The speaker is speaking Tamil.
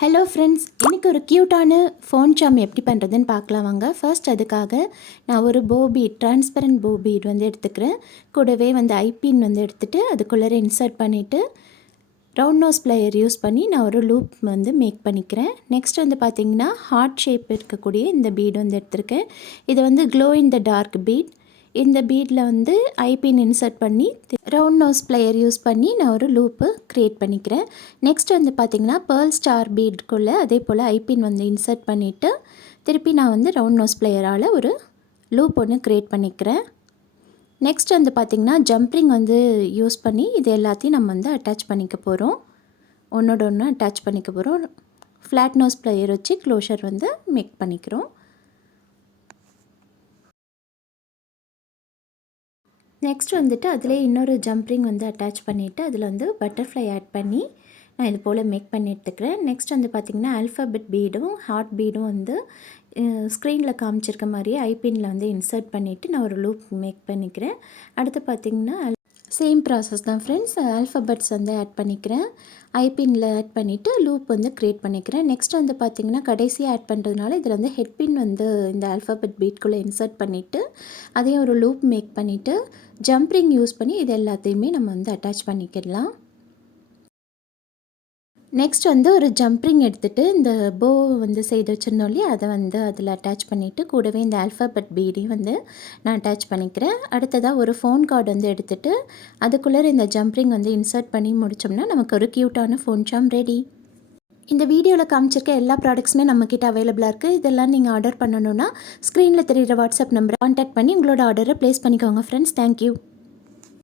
ஹலோ ஃப்ரெண்ட்ஸ், எனக்கு ஒரு க்யூட்டான ஃபோன் சாம் எப்படி பண்ணுறதுன்னு பார்க்கலாம் வாங்க. ஃபர்ஸ்ட் அதுக்காக நான் ஒரு ட்ரான்ஸ்பரண்ட் பீட் வந்து எடுத்துக்கிறேன். கூடவே வந்து ஐபின் வந்து எடுத்துகிட்டு அதுக்குள்ளே இன்சர்ட் பண்ணிவிட்டு ரவுண்ட் நோஸ் ப்ளையர் யூஸ் பண்ணி நான் ஒரு லூப் வந்து மேக் பண்ணிக்கிறேன். நெக்ஸ்ட் வந்து பார்த்திங்கன்னா ஹார்ட் ஷேப் இருக்கக்கூடிய இந்த பீட் வந்து எடுத்திருக்கேன். இது வந்து glow in the dark bead. இந்த பீடில் வந்து ஐபின் இன்சர்ட் பண்ணி ரவுண்ட் நோஸ் ப்ளையர் யூஸ் பண்ணி நான் ஒரு லூப்பு க்ரியேட் பண்ணிக்கிறேன். நெக்ஸ்ட் வந்து பார்த்திங்கன்னா பேர்ல் ஸ்டார் பீட்குள்ளே அதே போல் ஐபின் வந்து இன்சர்ட் பண்ணிவிட்டு திருப்பி நான் வந்து ரவுண்ட் நோஸ் ப்ளையரால் ஒரு லூப் ஒன்று க்ரியேட் பண்ணிக்கிறேன். நெக்ஸ்ட் வந்து பார்த்திங்கன்னா ஜம்ப்ரிங் வந்து யூஸ் பண்ணி இது எல்லாத்தையும் நம்ம வந்து அட்டாச் பண்ணிக்க போகிறோம். ஒன்றோட ஒன்று அட்டாச் பண்ணிக்க போகிறோம். ஃப்ளாட் நோஸ் ப்ளையர் வச்சு க்ளோஷர் வந்து மேக் பண்ணிக்கிறோம். நெக்ஸ்ட் வந்துட்டு அதிலே இன்னொரு ஜம்ப்ரிங் வந்து அட்டாச் பண்ணிவிட்டு அதில் வந்து பட்டர்ஃப்ளை ஆட் பண்ணி நான் இது போல் மேக் பண்ணி எடுத்துக்கிறேன். நெக்ஸ்ட் வந்து பார்த்திங்கன்னா ஆல்ஃபபெட் பீடும் ஹார்ட் பீடும் வந்து ஸ்க்ரீனில் காமிச்சிருக்க மாதிரியே ஐபினில் வந்து இன்சர்ட் பண்ணிவிட்டு நான் ஒரு லூப் மேக் பண்ணிக்கிறேன். அடுத்து பார்த்திங்கன்னா சேம் ப்ராசஸ் தான் ஃப்ரெண்ட்ஸ். ஆல்ஃபபெட்ஸ் வந்து ஆட் பண்ணிக்கிறேன். ஐபினில் ஆட் பண்ணிவிட்டு லூப் வந்து க்ரியேட் பண்ணிக்கிறேன். நெக்ஸ்ட் வந்து பார்த்திங்கன்னா கடைசியாக ஆட் பண்ணுறதுனால இதில் வந்து ஹெட்பின் வந்து இந்த ஆல்ஃபபெட் பீட்குள்ளே இன்சர்ட் பண்ணிவிட்டு அதையும் ஒரு லூப் மேக் பண்ணிவிட்டு ஜம்ப்ரிங் யூஸ் பண்ணி இது எல்லாத்தையுமே நம்ம வந்து அட்டாச் பண்ணிக்கிடலாம். நெக்ஸ்ட் வந்து ஒரு ஜம்ப்ரிங் எடுத்துகிட்டு இந்த போ வந்து செய்து வச்சுருந்தோம் இல்லையா, அதை வந்து அதில் அட்டாச் பண்ணிவிட்டு கூடவே இந்த ஆல்ஃபபெட் பீடையும் வந்து நான் அட்டாச் பண்ணிக்கிறேன். அடுத்ததாக ஒரு ஃபோன் கார்டு வந்து எடுத்துகிட்டு அதுக்குள்ளே இந்த ஜம்ப்ரிங் வந்து இன்சர்ட் பண்ணி முடித்தோம்னா நமக்கு ஒரு க்யூட்டான ஃபோன் சாம் ரெடி. இந்த வீடியோவில் காமிச்சிருக்க எல்லா ப்ராடக்ட்ஸுமே நம்மக்கிட்ட அவைலபிளாக இருக்குது. இதெல்லாம் நீங்கள் ஆர்டர் பண்ணணுன்னா ஸ்க்ரீனில் தெரிகிற வாட்ஸ்அப் நம்பரை கான்டாக்ட் பண்ணி உங்களோட ஆர்டரை ப்ளேஸ் பண்ணிக்கோங்க ஃப்ரெண்ட்ஸ். தேங்க்யூ.